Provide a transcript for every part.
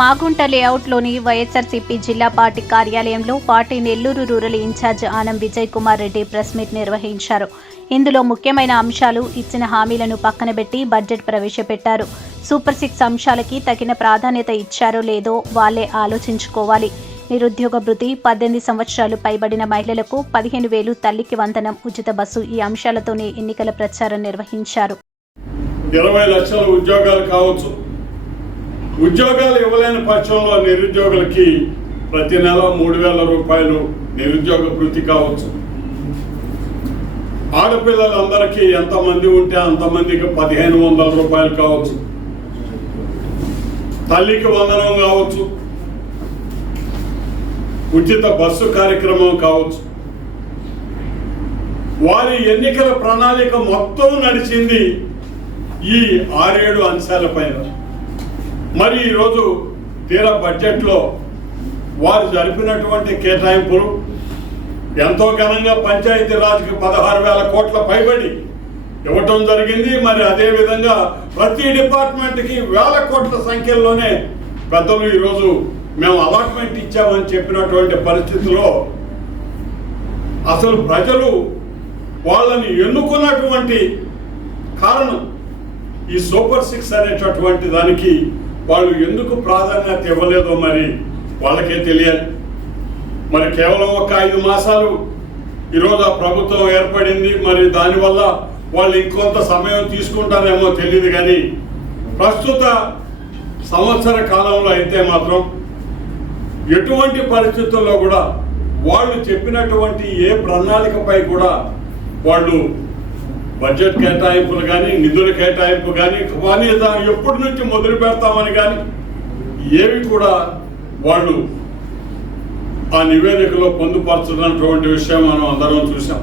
మాగుంట లేఅవుట్లోని వైఎస్ఆర్సీపీ జిల్లా పార్టీ కార్యాలయంలో party Nellore rural incharge Anam Vijay Kumar Reddy press meet నిర్వహించారు. ఇందులో ముఖ్యమైన అంశాలు ఇచ్చిన హామీలను పక్కనబెట్టి బడ్జెట్ ప్రవేశపెట్టారు. సూపర్ సిక్స్ అంశాలకి తగిన ప్రాధాన్యత ఇచ్చారో లేదో వాళ్ళే ఆలోచించుకోవాలి. నిరుద్యోగ భృతి పద్దెనిమిది సంవత్సరాలు పైబడిన మహిళలకు పదిహేను వేలు తల్లికి వందనం ఉచిత బస్సు ఈ అంశాలతోనే ఎన్నికల ప్రచారం నిర్వహించారు. ఇరవై లక్షల ఉద్యోగాలు కావచ్చు. ఉద్యోగాలు ఇవ్వలేని పక్షంలో నిరుద్యోగులకి ప్రతి నెల మూడు వేల రూపాయలు నిరుద్యోగ భృతి కావచ్చు. ఆడపిల్లలందరికీ ఎంతమంది ఉంటే అంతమందికి పదిహేను వందల రూపాయలు కావచ్చు. తల్లికి వందనం కావచ్చు. ఉచిత బస్సు కార్యక్రమం కావచ్చు. వారి ఎన్నికల ప్రణాళిక మొత్తం నడిచింది ఈ ఆరేడు అంశాలపైన మరి ఈరోజు తీరా బడ్జెట్లో వారు జరిపినటువంటి కేటాయింపులు ఎంతో ఘనంగా పంచాయతీ రాజ్కి పదహారు వేల కోట్ల పైబడి ఇవ్వటం జరిగింది. మరి అదే విధంగా ప్రతి డిపార్ట్మెంట్కి వేల కోట్ల సంఖ్యలోనే పెద్దలు ఈరోజు మేము అలాట్మెంట్ ఇచ్చామని చెప్పినటువంటి పరిస్థితిలో అసలు ప్రజలు వాళ్ళని ఎన్నుకున్నటువంటి కారణం ఈ సూపర్ సిక్స్ అనేటటువంటి దానికి వాళ్ళు ఎందుకు ప్రాధాన్యత ఇవ్వలేదో మరి వాళ్ళకే తెలియాలి. మరి కేవలం ఒక ఐదు మాసాలు ఈరోజు ఆ ప్రభుత్వం ఏర్పడింది మరి దానివల్ల వాళ్ళు ఇంకొంత సమయం తీసుకుంటారేమో తెలియదు కానీ ప్రస్తుత సంవత్సర కాలంలో అయితే మాత్రం ఎటువంటి పరిస్థితుల్లో కూడా వాళ్ళు చెప్పినటువంటి ఏ ప్రణాళికపై కూడా వాళ్ళు బడ్జెట్ కేటాయింపులు కానీ నిధుల కేటాయింపు కానీ కానీ ఎప్పటి నుంచి మొదలు పెడతామని కానీ ఏవి కూడా వాళ్ళు ఆ నివేదికలో పొందుపరచున్నటువంటి విషయం మనం అందరం చూసాం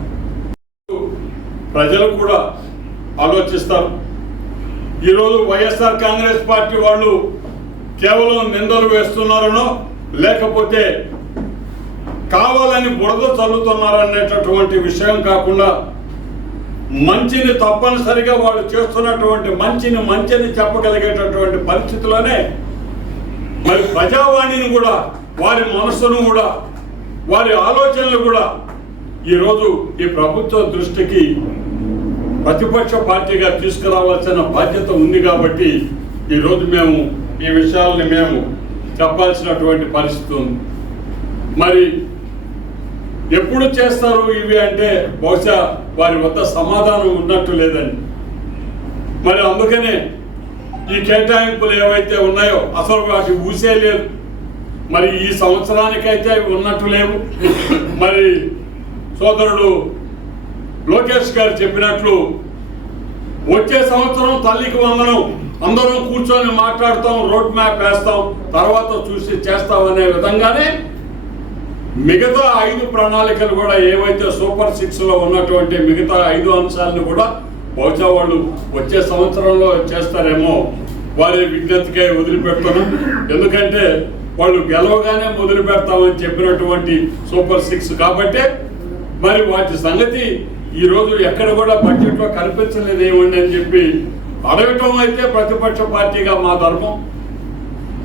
ప్రజలు కూడా ఆలోచిస్తారు. ఈరోజు వైఎస్ఆర్ కాంగ్రెస్ పార్టీ వాళ్ళు కేవలం నిందలు వేస్తున్నారనో లేకపోతే కావాలని బురద చల్లుతున్నారనేటటువంటి విషయం కాకుండా మంచిని తప్పనిసరిగా వాళ్ళు చేస్తున్నటువంటి మంచిని మంచిని చెప్పగలిగేటటువంటి పరిస్థితిలోనే మరి ప్రజావాణిని కూడా వారి మనస్సును కూడా వారి ఆలోచనలు కూడా ఈరోజు ఈ ప్రభుత్వ దృష్టికి ప్రతిపక్ష పార్టీగా తీసుకురావాల్సిన బాధ్యత ఉంది కాబట్టి ఈరోజు మేము ఈ విషయాల్ని మేము చెప్పాల్సినటువంటి పరిస్థితి ఉంది. మరి ఎప్పుడు చేస్తారు ఇవి అంటే బహుశా వారి వద్ద సమాధానం ఉన్నట్టు లేదని మరి అందుకనే ఈ కేటాయింపులు ఏవైతే ఉన్నాయో అసలు వాటి ఊసే లేదు మరి ఈ సంవత్సరానికైతే అవి ఉన్నట్టు లేవు. మరి సోదరుడు లోకేష్ గారు చెప్పినట్లు వచ్చే సంవత్సరం తల్లికి వందనం. అందరం కూర్చొని మాట్లాడతాం రోడ్ మ్యాప్ వేస్తాం తర్వాత చూసి చేస్తాం అనే విధంగానే మిగతా ఐదు ప్రణాళికలు కూడా ఏవైతే సూపర్ సిక్స్లో ఉన్నటువంటి మిగతా ఐదు అంశాలను కూడా బహుశా వాళ్ళు వచ్చే సంవత్సరంలో చేస్తారేమో వారి విజ్ఞతకే వదిలిపెడుతున్నాం. ఎందుకంటే వాళ్ళు గెలవగానే మొదలు పెడతామని చెప్పినటువంటి సూపర్ సిక్స్ కాబట్టి మరి వాటి సంగతి ఈ రోజు ఎక్కడ కూడా బడ్జెట్లో కనిపించలేదు ఏమండి అని చెప్పి అడగటం అయితే ప్రతిపక్ష పార్టీగా మా ధర్మం.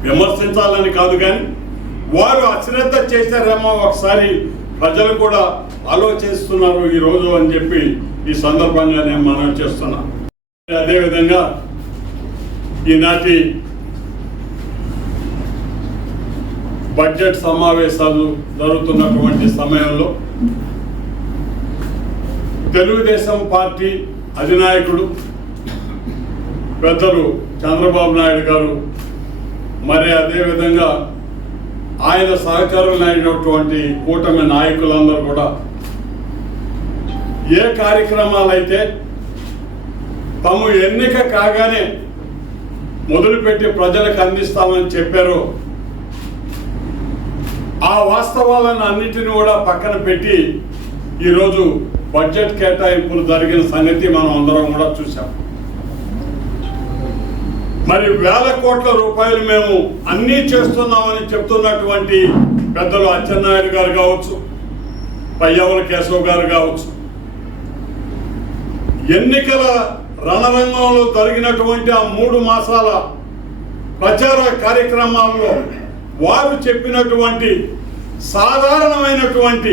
విమర్శించాలని కాదు కానీ వారు అశ్రద్ధ చేశారేమో ఒకసారి ప్రజలు కూడా ఆలోచిస్తున్నారు ఈ రోజు అని చెప్పి ఈ సందర్భంగా నేను మనం చేస్తున్నా. అదేవిధంగా ఈనాటి బడ్జెట్ సమావేశాలు జరుగుతున్నటువంటి సమయంలో తెలుగుదేశం పార్టీ అధినాయకుడు పెద్దలు చంద్రబాబు నాయుడు గారు మరి అదేవిధంగా ఆయన సహకారులైనటువంటి కూటమి నాయకులందరూ కూడా ఏ కార్యక్రమాలైతే తాము ఎన్నిక కాగానే మొదలుపెట్టి ప్రజలకు అందిస్తామని చెప్పారో ఆ వాస్తవాలను అన్నిటిని కూడా పక్కన పెట్టి ఈరోజు బడ్జెట్ కేటాయింపులు జరిగిన సంగతి మనం అందరం కూడా చూసాం మరి వేల కోట్ల రూపాయలు మేము అన్నీ చేస్తున్నామని చెప్తున్నటువంటి పెద్దలు అచ్చెన్నాయుడు గారు కావచ్చు పయ్యవల కేశవ్ గారు కావచ్చు. ఎన్నికల రణరంగంలో జరిగినటువంటి ఆ మూడు మాసాల ప్రచార కార్యక్రమాల్లో వారు చెప్పినటువంటి సాధారణమైనటువంటి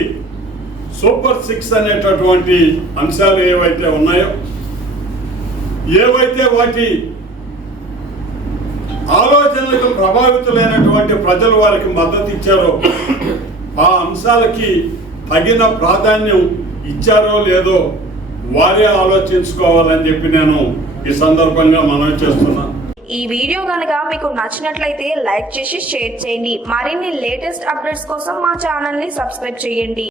సూపర్ సిక్స్ అనేటటువంటి అంశాలు ఏవైతే ఉన్నాయో ఏవైతే వాటి ఆలోచనలకు ప్రభావితులైనటువంటి ప్రజలు వారికి మద్దతు ఇచ్చారో ఆ అంశాలకి తగిన ప్రాధాన్యం ఇచ్చారో లేదో వారే ఆలోచించుకోవాలని చెప్పి నేను ఈ సందర్భంగా మనవి చేస్తున్నాను ఈ వీడియో కనుక మీకు నచ్చినట్లయితే లైక్ చేసి షేర్ చేయండి. మరిన్ని లేటెస్ట్ అప్డేట్స్ కోసం మా ఛానల్ని సబ్స్క్రైబ్ చేయండి.